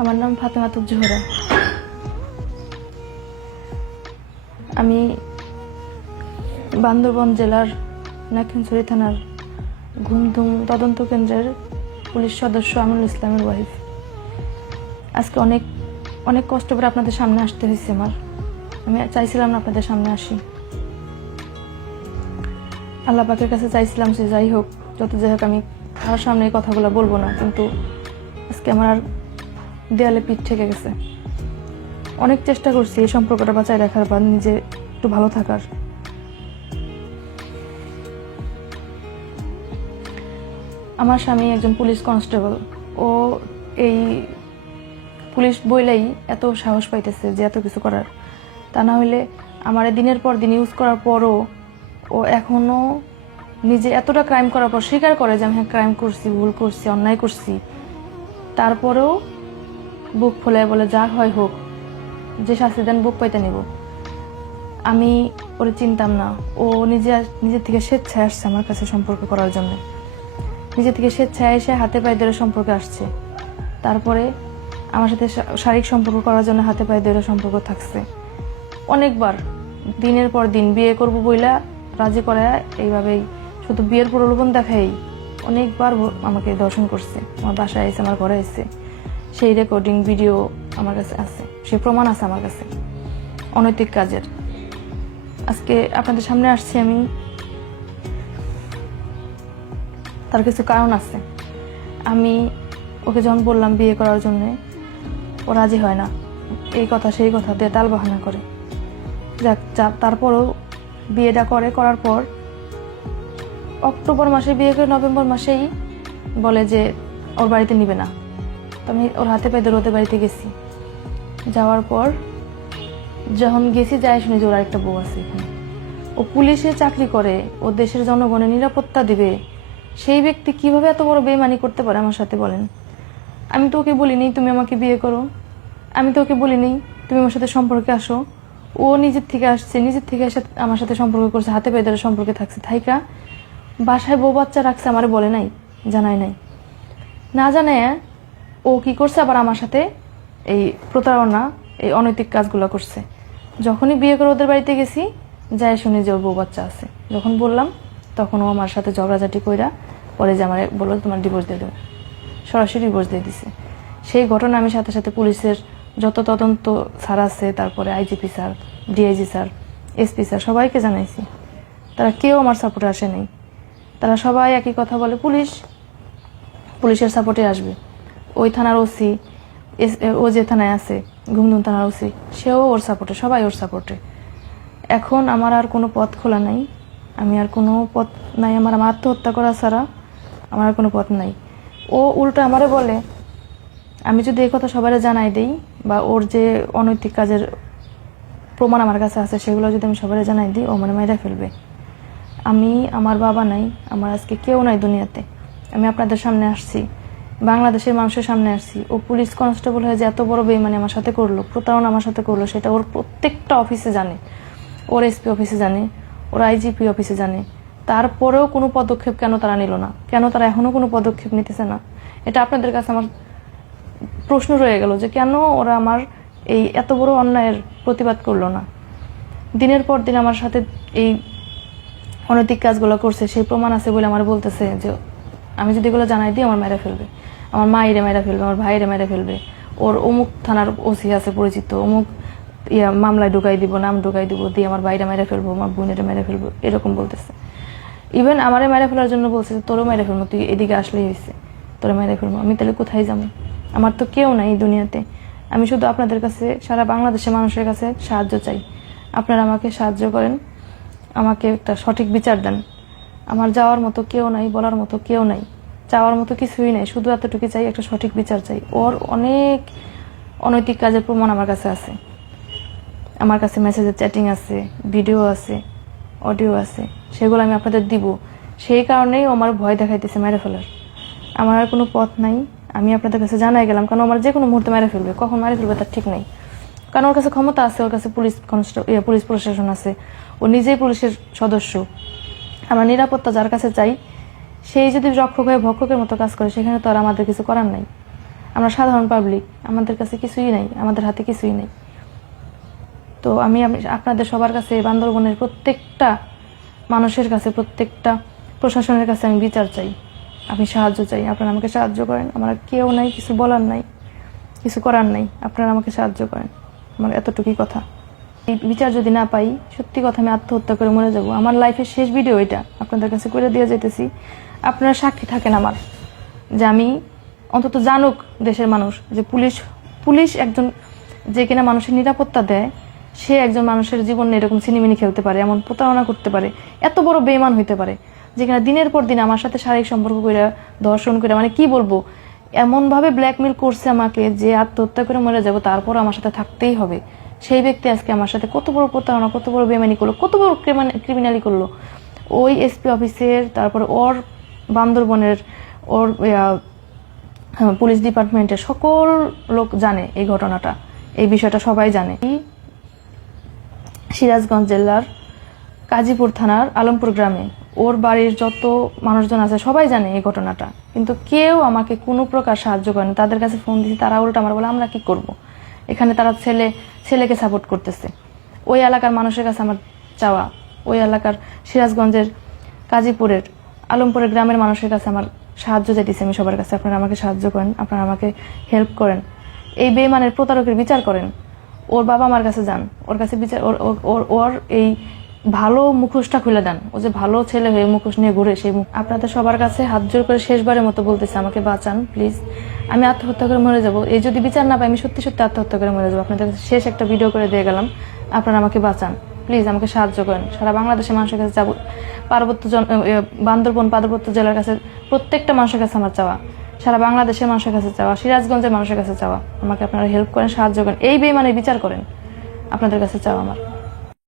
আমার নাম ফাতেমা জোহরা। আমি বান্দরবান জেলার নাক্ষিনছড়ি থানার ঘুমধুম তদন্ত কেন্দ্রের পুলিশ সদস্য আমিনুল ইসলামের ওয়াইফ। আজকে অনেক অনেক কষ্ট করে আপনাদের সামনে আসতে হয়েছে। আমি চাইছিলাম না আপনাদের সামনে আসি। আল্লাহ পাকের কাছে চাইছিলাম যে যাই হোক, যত যাই হোক, আমি কারোর সামনে এই কথাগুলো বলবো না, কিন্তু আজকে আমার আর দেয়ালে পিঠ ঠেকে গেছে। অনেক চেষ্টা করছি এই সম্পর্কটা বাঁচায় রাখার বা নিজে একটু ভালো থাকার। আমার স্বামী একজন পুলিশ কনস্টেবল। ও এই পুলিশ বইলেই এত সাহস পাইতেছে যে এত কিছু করার। তা না হইলে আমার দিনের পর দিন ইউজ করার পরও ও এখনো নিজে এতটা ক্রাইম করার পর স্বীকার করে যে আমি হ্যাঁ ক্রাইম করছি, ভুল করছি, অন্যায় করছি। তারপরেও বুক ফুলে বলে যা হয় হোক, যে শাস্তি দেন বুক পাইতে নিব। আমি ওরে চিনতাম না। ও নিজের থেকে স্বেচ্ছায় আসছে আমার কাছে সম্পর্ক করার জন্য। নিজে থেকে স্বেচ্ছায় এসে হাতে পায়ে ধরে সম্পর্কে আসছে। তারপরে আমার সাথে শারীরিক সম্পর্ক করার জন্য হাতে পায়ে ধরে সম্পর্ক থাকছে অনেকবার। দিনের পর দিন বিয়ে করবো বইলা রাজি করায় এইভাবেই শুধু বিয়ের প্রলোভন দেখাই অনেকবার আমাকে দর্শন করছে। আমার বাসায় এসে, আমার ঘরে এসে, সেই রেকর্ডিং ভিডিও আমার কাছে আছে, সেই প্রমাণ আছে আমার কাছে অনৈতিক কাজের। আজকে আপনাদের সামনে আসছি আমি, তার কিছু কারণ আছে। আমি ওকে যখন বললাম বিয়ে করার জন্যে, ও রাজি হয় না। এই কথা সেই কথা দিয়ে টাল বাহানা করে। তারপরও বিয়েটা করার পর অক্টোবর মাসে বিয়ে করে নভেম্বর মাসেই বলে যে ওর বাড়িতে নিবে না। তো আমি ওর হাতে পায়ে ধরে ওদের বাড়িতে গেছি। যাওয়ার পর যখন গেছি, যাই শুনি যে ওর আরেকটা বউ আছে এখানে। ও পুলিশে চাকরি করে, ও দেশের জনগণের নিরাপত্তা দিবে, সেই ব্যক্তি কিভাবে এত বড় বেইমানি করতে পারে আমার সাথে বলেন? আমি তো ওকে বলিনি তুমি আমাকে বিয়ে করো, আমি তো ওকে বলিনি তুমি আমার সাথে সম্পর্কে আসো। ও নিজের থেকে আসছে, নিজের থেকে এসে আমার সাথে সম্পর্ক করছে, হাতে পায়ে ধরে সম্পর্কে থাকছে। থাইকা বাসায় বউ বাচ্চা রাখছে, আমারে বলে নাই, জানাই নাই। না জানায় ও কি করছে আবার আমার সাথে এই প্রতারণা, এই অনৈতিক কাজগুলো করছে। যখনই বিয়ে করে ওদের বাড়িতে গেছি, যাই শুনি যে ওর বউ বাচ্চা আছে। যখন বললাম তখন ও আমার সাথে ঝগড়াঝাটি কইরা পরে যে আমার বললো তোমার ডিভোর্স দিয়ে দেবো, সরাসরি ডিভোর্স দিয়ে দিছে। সেই ঘটনা আমি সাথে সাথে পুলিশের যত তদন্ত স্যার আছে, তারপরে IGP sir, DIG sir, SP sir, সবাইকে জানাইছি। তারা কেউ আমার সাপোর্টে আসে নাই। তারা সবাই একই কথা বলে, পুলিশের সাপোর্টে আসবে। ওই থানার ওসি, ও যে থানায় আছে ঘুমধুম থানার ওসি, সেও ওর সাপোর্টে, সবাই ওর সাপোর্টে। এখন আমার আর কোনো পথ খোলা নাই, আমি আর কোনো পথ নাই আমার আত্মহত্যা করা ছাড়া আমার আর কোনো পথ নাই। ও উল্টো আমারে বলে আমি যদি এই কথা সবাই জানাই দিই, বা ওর যে অনৈতিক কাজের প্রমাণ আমার কাছে আছে সেগুলো যদি আমি সবাই জানাই দিই, ও মানে মাইরা ফেলবে। আমার বাবা নাই, আমার আজকে কেউ নাই দুনিয়াতে। আমি আপনাদের সামনে আসছি, বাংলাদেশের মানুষের সামনে আসছি। ও পুলিশ কনস্টেবল হয়ে যে এত বড় বেইমানি আমার সাথে করলো, প্রতারণা আমার সাথে করলো, সেটা ওর প্রত্যেকটা অফিসে জানে, ওর এসপি অফিসে জানে, ওর আইজিপি অফিসে জানে। তারপরেও কোনো পদক্ষেপ কেন তারা নিল না? কেন তারা এখনো কোনো পদক্ষেপ নিতেছে না? এটা আপনাদের কাছে আমার প্রশ্ন রয়ে গেল যে কেন ওরা আমার এই এত বড় অন্যায়ের প্রতিবাদ করলো না? দিনের পর দিন আমার সাথে এই অনৈতিক কাজগুলো করছে, সেই প্রমাণ আছে বলে আমার বলতেছে যে আমি যদি এগুলো জানাই দিই আমার মেরে ফেলবে, আমার মায়েরে মেরে ফেলবে, আমার ভাইরে মেরে ফেলবে, ওর অমুক থানার ওসি আছে পরিচিত, অমুক মামলায় ঢুকাই দিব, নাম ঢুকাই দিব, দিয়ে আমার বাইরে মেরে ফেলবো, আমার বোনের মেরে ফেলবো, এরকম বলতেছে। ইভেন আমারে মেরে ফেলার জন্য বলছে তোরও মেরে ফেলবো, তুই এদিকে আসলেই হয়েছে, তোরে মেরে ফেলবো। আমি তাহলে কোথায় যাবো? আমার তো কেউ নাই এই দুনিয়াতে। আমি শুধু আপনাদের কাছে, সারা বাংলাদেশের মানুষের কাছে সাহায্য চাই। আপনারা আমাকে সাহায্য করেন, আমাকে একটা সঠিক বিচার দেন। আমার যাওয়ার মতো কেউ নাই, বলার মতো কেউ নাই, চাওয়ার মতো কিছুই নাই, শুধু এতটুকু চাই, একটা সঠিক বিচার চাই। ওর অনেক অনৈতিক কাজের প্রমাণ আমার কাছে আছে, আমার কাছে মেসেজের চ্যাটিং আছে, ভিডিও আছে, অডিও আছে, সেগুলো আমি আপনাদের দিব। সেই কারণেই আমার ভয় দেখাইতেছে মেরে ফেলার। আমার আর কোনো পথ নাই, আমি আপনাদের কাছে জানাই গেলাম, কারণ আমার যে কোনো মুহূর্তে মেরে ফেলবে, কখন মেরে ফেলবে তার ঠিক নেই। কারণ ওর কাছে ক্ষমতা আছে, ওর কাছে পুলিশ প্রশাসন আছে, ও নিজেই পুলিশের সদস্য। আমরা নিরাপত্তা যার কাছে চাই, সেই যদি রক্ষক হয়ে ভক্ষকের মতো কাজ করে, সেখানে তো আর আমাদের কিছু করার নাই। আমরা সাধারণ পাবলিক, আমাদের কাছে কিছুই নাই, আমাদের হাতে কিছুই নেই। তো আমি আপনাদের সবার কাছে, বান্দরবনের প্রত্যেকটা মানুষের কাছে, প্রত্যেকটা প্রশাসনের কাছে আমি বিচার চাই, আমি সাহায্য চাই। আপনারা আমাকে সাহায্য করেন। আমার কেউ নাই, কিছু বলার নাই, কিছু করার নাই, আপনারা আমাকে সাহায্য করেন। আমার এতটুকুই কথা। এই বিচার যদি না পাই, সত্যি কথা আমি আত্মহত্যা করে মরে যাব। আমার লাইফের শেষ ভিডিও এটা আপনাদের কাছে করে দিয়ে যেতেছি। আপনারা সাক্ষী থাকেন আমার, যে আমি অন্তত জানুক দেশের মানুষ যে পুলিশ একজন যে কিনা মানুষের নিরাপত্তা দেয়, সে একজন মানুষের জীবনে এরকম সিনেমিনি খেলতে পারে, এমন প্রতারণা করতে পারে, এত বড় বেঈমান হইতে পারে, যেখানে দিনের পর দিন আমার সাথে শারীরিক সম্পর্ক করে, ধর্ষণ করে, মানে কি বলবো, এমনভাবে ব্ল্যাকমেল করছে আমাকে যে আত্মহত্যা করে মরে যাব, তারপর আমার সাথে থাকতেই হবে। সেই ব্যক্তি আজকে আমার সাথে কত বড় প্রতারণা, কত বড় বেমানি করলো, কত বড় ক্রিমিনালি করলো। ওই এসপি অফিসের, তারপরে ওর বান্দরবনের, ওর পুলিশ ডিপার্টমেন্টের সকল লোক জানে এই ঘটনাটা, এই বিষয়টা সবাই জানে। সিরাজগঞ্জ জেলার কাজীপুর থানার আলমপুর গ্রামে ওর বাড়ির যত মানুষজন আছে সবাই জানে এই ঘটনাটা, কিন্তু কেউ আমাকে কোনো প্রকার সাহায্য করেনি। তাদের কাছে ফোন দিয়েছি, তারা উল্টা আমার বলে আমরা কি করব। এখানে তারা ছেলেকে সাপোর্ট করতেছে। ওই এলাকার মানুষের কাছে আমার চাওয়া, ওই এলাকার সিরাজগঞ্জের কাজীপুরের আলমপুরের গ্রামের মানুষের কাছে আমার সাহায্য চাইতেছি আমি সবার কাছে। আপনারা আমাকে সাহায্য করেন, আপনারা আমাকে হেল্প করেন, এই বেঈমানের প্রতারকের বিচার করেন। ওর বাবা আমার কাছে যান, ওর কাছে বিচার, ওর এই ভালো মুখোশটা খুলে দেন। ও যে ভালো ছেলে হয়ে মুখোশ নিয়ে ঘুরে, সেই মুখ। আপনাদের সবার কাছে হাত জোর করে শেষবারের মতো বলতেছে, আমাকে বাঁচান প্লিজ। আমি আত্মহত্যা করে মরে যাব। এই যদি বিচার না পাই, আমি সত্যি সত্যি আত্মহত্যা করে মরে যাবো। আপনাদের কাছে শেষ একটা ভিডিও করে দিয়ে গেলাম, আপনারা আমাকে বাঁচান প্লিজ, আমাকে সাহায্য করেন। সারা বাংলাদেশের মানুষের কাছে যাবো, বান্দরবন পার্বত্য জেলার কাছে প্রত্যেকটা মানুষের কাছে আমার চাওয়া, সারা বাংলাদেশের মানুষের কাছে চাওয়া, সিরাজগঞ্জের মানুষের কাছে চাওয়া, আমাকে আপনারা হেল্প করেন, সাহায্য করেন, এই বেঈমানের বিচার করেন। আপনাদের কাছে চাওয়া আমার।